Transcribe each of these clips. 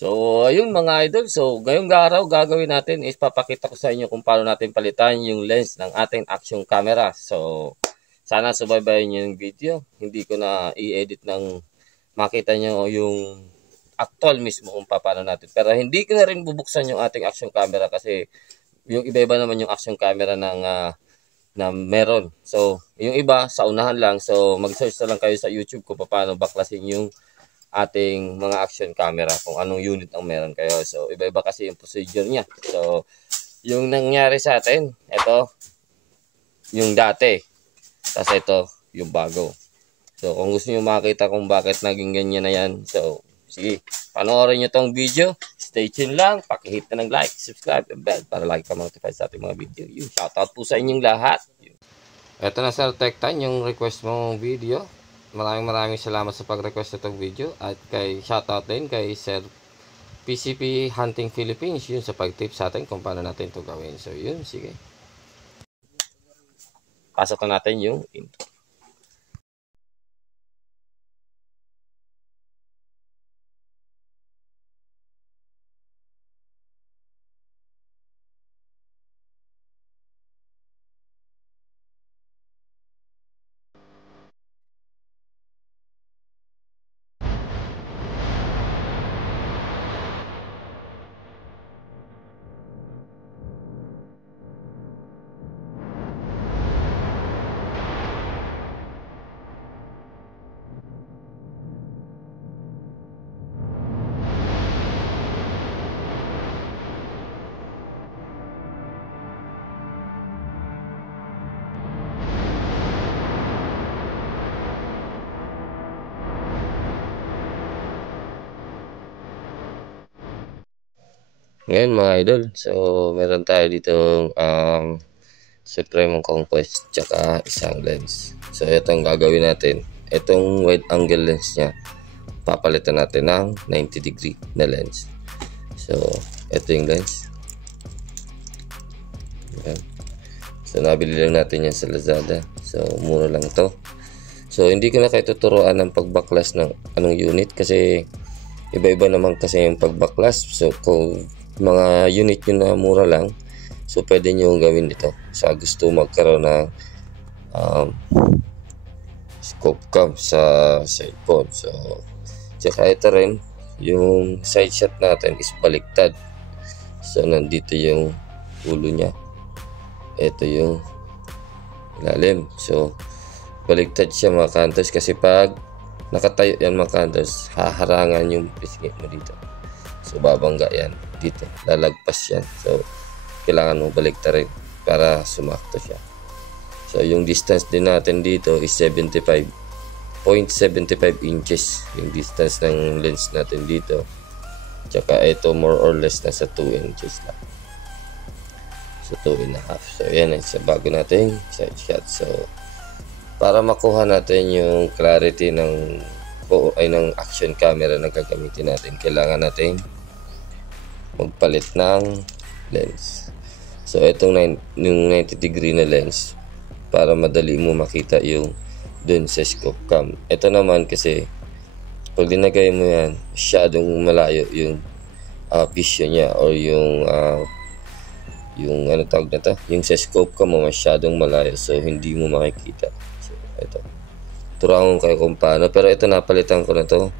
So, ayun mga idol. So, ngayong araw gagawin natin is papakita ko sa inyo kung paano natin palitan yung lens ng ating action camera. So, sana subaybayan nyo yung video. Hindi ko na i-edit ng makita nyo yung actual mismo kung paano natin. Pero hindi ko na rin bubuksan yung ating action camera kasi yung iba-iba naman yung action camera na meron. So, yung iba sa unahan lang. So, mag-search na lang kayo sa YouTube kung paano baklasin yung ating mga action camera kung anong unit ang meron kayo. So, iba-iba kasi yung procedure niya. So, yung nangyari sa atin, ito, yung dati. Tapos ito, yung bago. So, kung gusto nyo makita kung bakit naging ganyan na yan, so, sige, panoorin nyo tong video. Stay tuned lang. Pakihit na ng like, subscribe, and bell para lagi ka notify sa ating mga video. Yun, shoutout po sa inyong lahat. Ito na Sir Tektan, yung request mong video. Maraming salamat sa pag-request nitong video. At kay shoutout din kay Sir PCP Hunting Philippines. Yun sa pag-tip sa atin kung paano natin ito gawin. So, yun, sige. Pasok na natin yung intro. Ngayon mga idol, so meron tayo dito Supreme Conquest tsaka isang lens. So ito ang gagawin natin. Itong wide angle lens nya, papalitan natin ng 90 degree na lens. So ito yung lens. Ayan. So nabili lang natin yan sa Lazada. So mura lang to. So hindi ko na kayo tuturuan ng pagbaklas ng anong unit kasi iba-iba naman kasi yung pagbaklas. So kung mga unit nyo na mura lang, so pwede nyo gawin ito sa gusto magkaroon ng scope cam sa cellphone. So tsaka ito rin, yung side shot natin is baliktad. So nandito yung ulo nya, ito yung ilalim. So baliktad siya mga kantos kasi pag nakatayo yan mga kantos, haharangan yung pisngi mo dito. So babangga yan dito, lalagpas yan. So kailangan mo balikta rin para sumakto siya. So yung distance din natin dito is 75.75 inches yung distance ng lens natin dito. Tsaka ito more or less nasa 2 inches lang. So 2.5. So yan ay sa bago nating side shot. So para makuha natin yung clarity ng action camera na gagamitin natin, kailangan natin magpalit ng lens. So itong yung 90 degree na lens para madali mo makita yung dun sa scope cam. Ito naman kasi pag dinagay mo yan, masyadong malayo yung vision niya or yung ano tawag na to, yung sa scope cam mo masyadong malayo, so hindi mo makikita. So ito, turuan ko kayo kung paano, pero ito napalitan ko na to.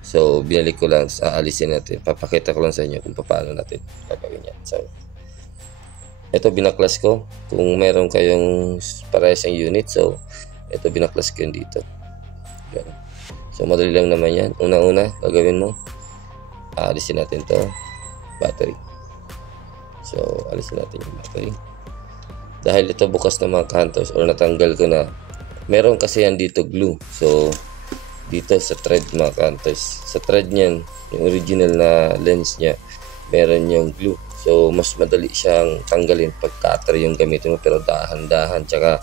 So binalik ko lang, aalisin natin, papakita ko lang sa inyo kung paano natin gagawin yan. So ito binaklas ko, kung meron kayong parehas ang unit, so ito binaklas ko yun dito. Ganun. So madali lang naman yan. Una-una gagawin mo, aalisin natin to battery. So alisin natin yung battery. Dahil ito bukas na mga kantos or natanggal ko na, meron kasi yan dito glue. So dito sa thread mga kantos, sa thread niyan, yung original na lens nya, meron yung glue. So mas madali siyang tanggalin pag cutter yung gamitin mo, pero dahan-dahan, tsaka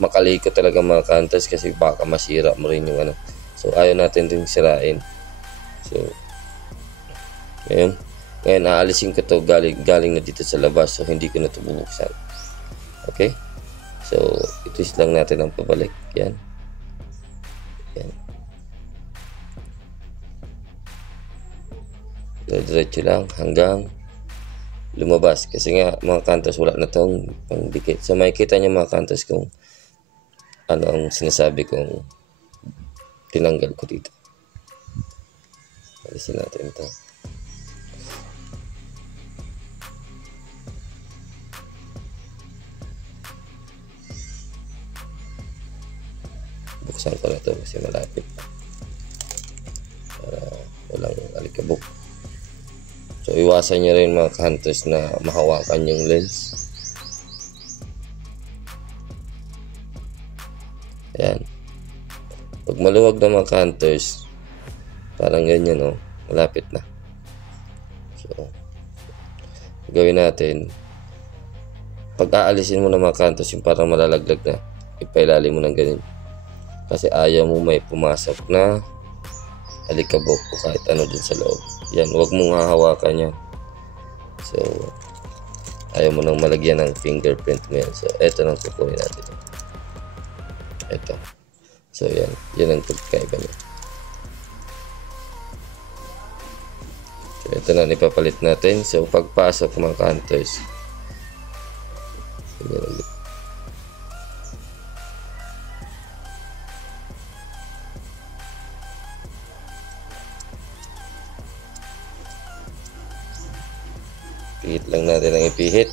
makaliko talaga mga kantos kasi baka masira mo rin yung ano. So ayaw natin din sirain. So ngayon aalisin ko to, galing na dito sa labas, so hindi ko na to bubuksan. Okay, so i-twist lang natin ang pabalik. Yan. diretso lang hanggang lumabas. Kasi nga mga kantos wala na tong pangdikit. So makikita nyo mga kantos kung ano ang sinasabi kong tinanggal ko dito. Alisin natin ito. Buksan ko na ito kasi malapit para walang alikabok. So iwasan nyo rin mga hunters na mahawakan yung lens. Ayan. Pag maluwag na mga hunters, parang ganyan, no? Malapit na. So gawin natin, pag aalisin mo na mga hunters yung parang malalaglag na, ipailalim mo ng ganyan. Kasi ayaw mo may pumasok na alikabok o kahit ano dun sa loob. Yan, huwag mong hahawakan yan. So ayaw mo nang malagyan ng fingerprint mo yan. So eto nang kukunin natin. Eto. So yan ang pagkaiba niya. So ito na ipapalit natin. So pagpasok mga hunters, ganyan ulit. Pihit lang natin ang ipihit.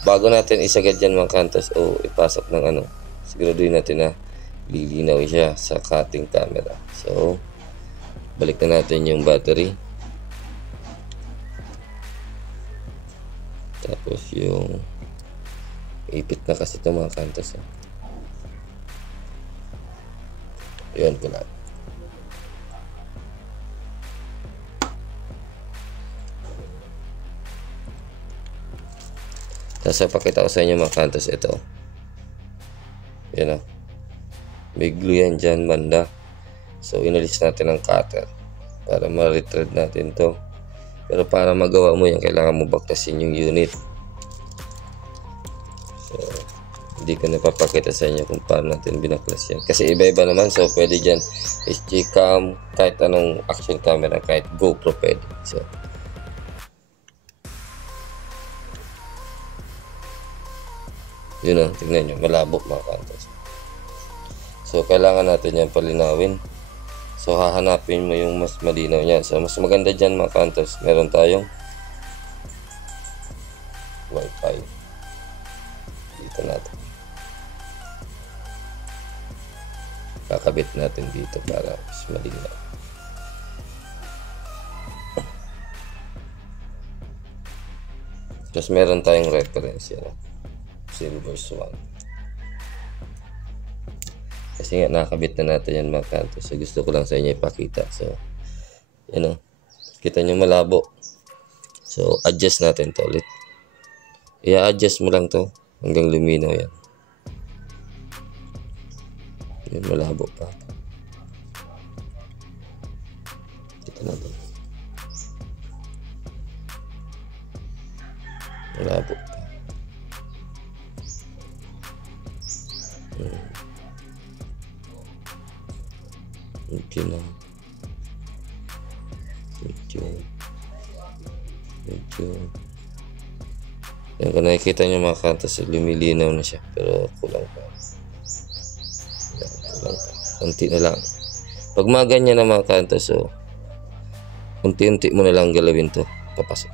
Bago natin isagad yan mga kantos o ipasok ng ano, siguraduhin natin na lilinaw siya sa cutting camera. So balik na natin yung battery. Tapos yung ipit na kasi ito mga kantos. Yun pala. Tapos pakita ko sa inyo mga kantos ito. Yan o. May glue yan dyan banda. So inalis natin ang cutter para ma-retread natin to. Pero para magawa mo yan, kailangan mo baklasin yung unit. So hindi ko napapakita sa inyo kung paano natin binaklas yan. Kasi iba-iba naman. So pwede dyan SG cam, kahit anong action camera, kahit GoPro pwede. So yun o, tignan nyo, malabo mga kantos. So kailangan natin yan palinawin. So hahanapin mo yung mas malinaw yan. So mas maganda dyan mga kantos, meron tayong wifi dito natin. Kakabit natin dito para mas malinaw. Tapos meron tayong reference yan, silver swan. Kasi nga nakakabit na natin yan mga kanto. So gusto ko lang sa inyo ipakita. So yun o, kita nyo malabo. So adjust natin to ulit. I-adjust mo lang to hanggang luminaw yan. Yun, malabo pa. Kita natin. Malabo pa. Okay na. Medyo. Yan, kung nakikita nyo mga kantos, lumilinaw na siya. Pero kulang pa. Yan, kulang pa. Unti na lang. Pag mga ganyan na mga kantos, so unti-unti mo na lang galawin to. Papasok.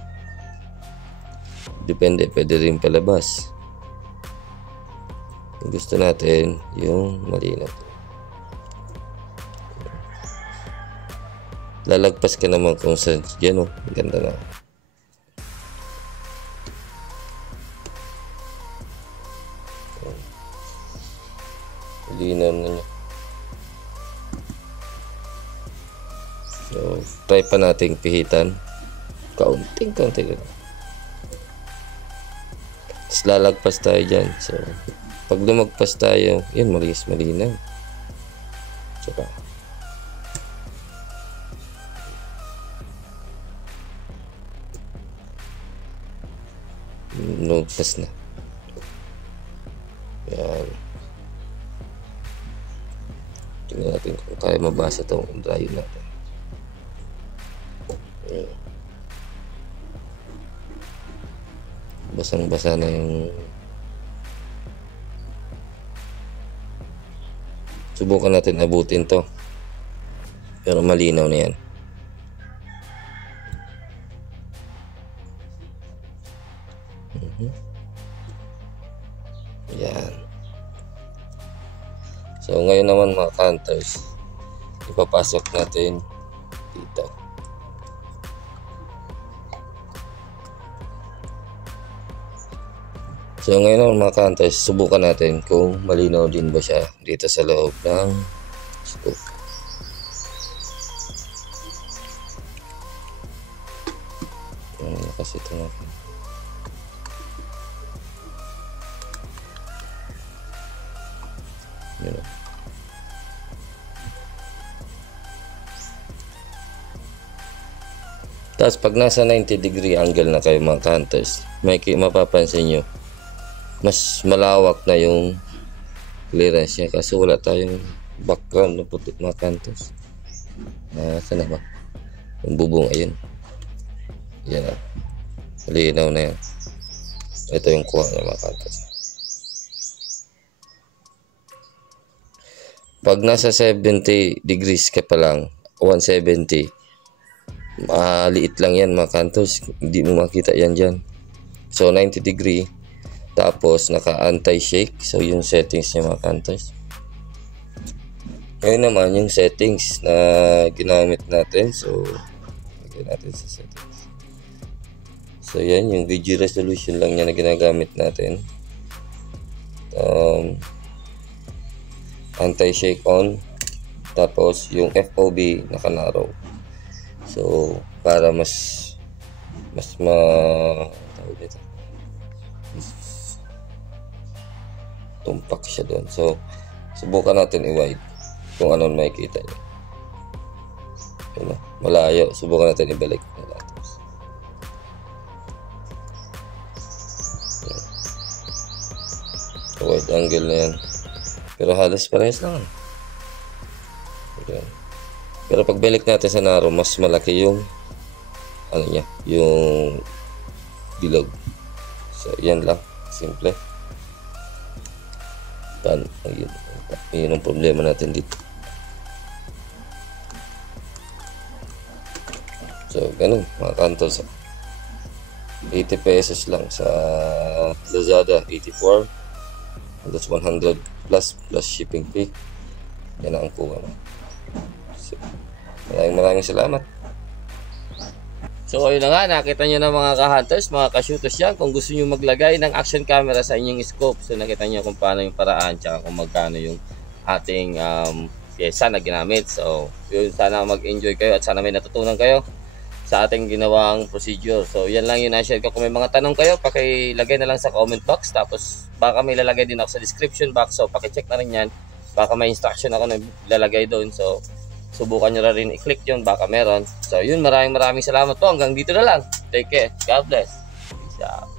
Depende, pwede rin palabas. Kung gusto natin, yung malinaw. Lalagpas ka naman kung saan dyan, oh. Ganda na. Linaw na niya. So try pa nating pihitan. Kaunting-kaunti lang. Tapos lalagpas tayo dyan. So pag lumagpas tayo, yun, malinaw. Tsaka lumagpas na. Yan. Tingnan natin kung kaya mabasa itong drayo natin. Basang-basa na yung... Subukan natin abutin to. Pero malinaw na yan. Yan. So ngayon naman mga counters, ipapasok natin dito. So ngayon naman mga counters, subukan natin kung malinaw din ba siya dito sa loob ng scoop. Kasi ito natin. Yun. Tapos pag nasa 90 degree angle na kayo mga counters, mapapansin nyo mas malawak na yung clearance niya kasi wala tayong background na puti mga counters. Saan na ba? Yung bubong, ayun. Yan na. Malinaw na yan. Ito yung kuha niya mga counters. Pag nasa 70 degrees ka pa lang, 170, liit lang yan mga counters. Hindi mo makita yan dyan. So 90 degree, tapos naka anti-shake. So yung settings niya mga counters. Ngayon naman yung settings na ginamit natin. So lagyan natin sa settings. So yan yung video resolution lang niya na ginagamit natin. Anti-shake on, tapos yung FOV naka-narrow. So para mas tawag dito, tumpak siya doon. So subukan natin i-wide kung ano makikita niyo. Malayo, subukan natin ibalik. Wide angle na yan, pero halos parehas lang. Okay. Pero pag balik natin sa narrow, mas malaki yung ano niya, yung bilog. So yan lang, simple. Yun ang problema natin dito. So ganun mga counters, 80 pesos lang sa Lazada, 84. That's 100 plus shipping fee. Yan ang kuha mo. So, maraming salamat. So ayun na nga, nakita nyo na mga ka-hunters, mga ka-shooters yan. Kung gusto nyo maglagay ng action camera sa inyong scope, so nakita nyo kung paano yung paraan, tsaka kung magkano yung ating pyesa na ginamit. So yun, sana mag-enjoy kayo at sana may natutunan kayo sa ating ginawang procedure. So yan lang yung na-share ko. Kung may mga tanong kayo, pakilagay na lang sa comment box. Tapos baka may lalagay din ako sa description box. So pakicheck na rin yan. Baka may instruction ako na lalagay doon. So subukan nyo na rin i-click yun. Baka meron. So yun, maraming salamat po. Hanggang dito na lang. Take care. God bless. Peace out.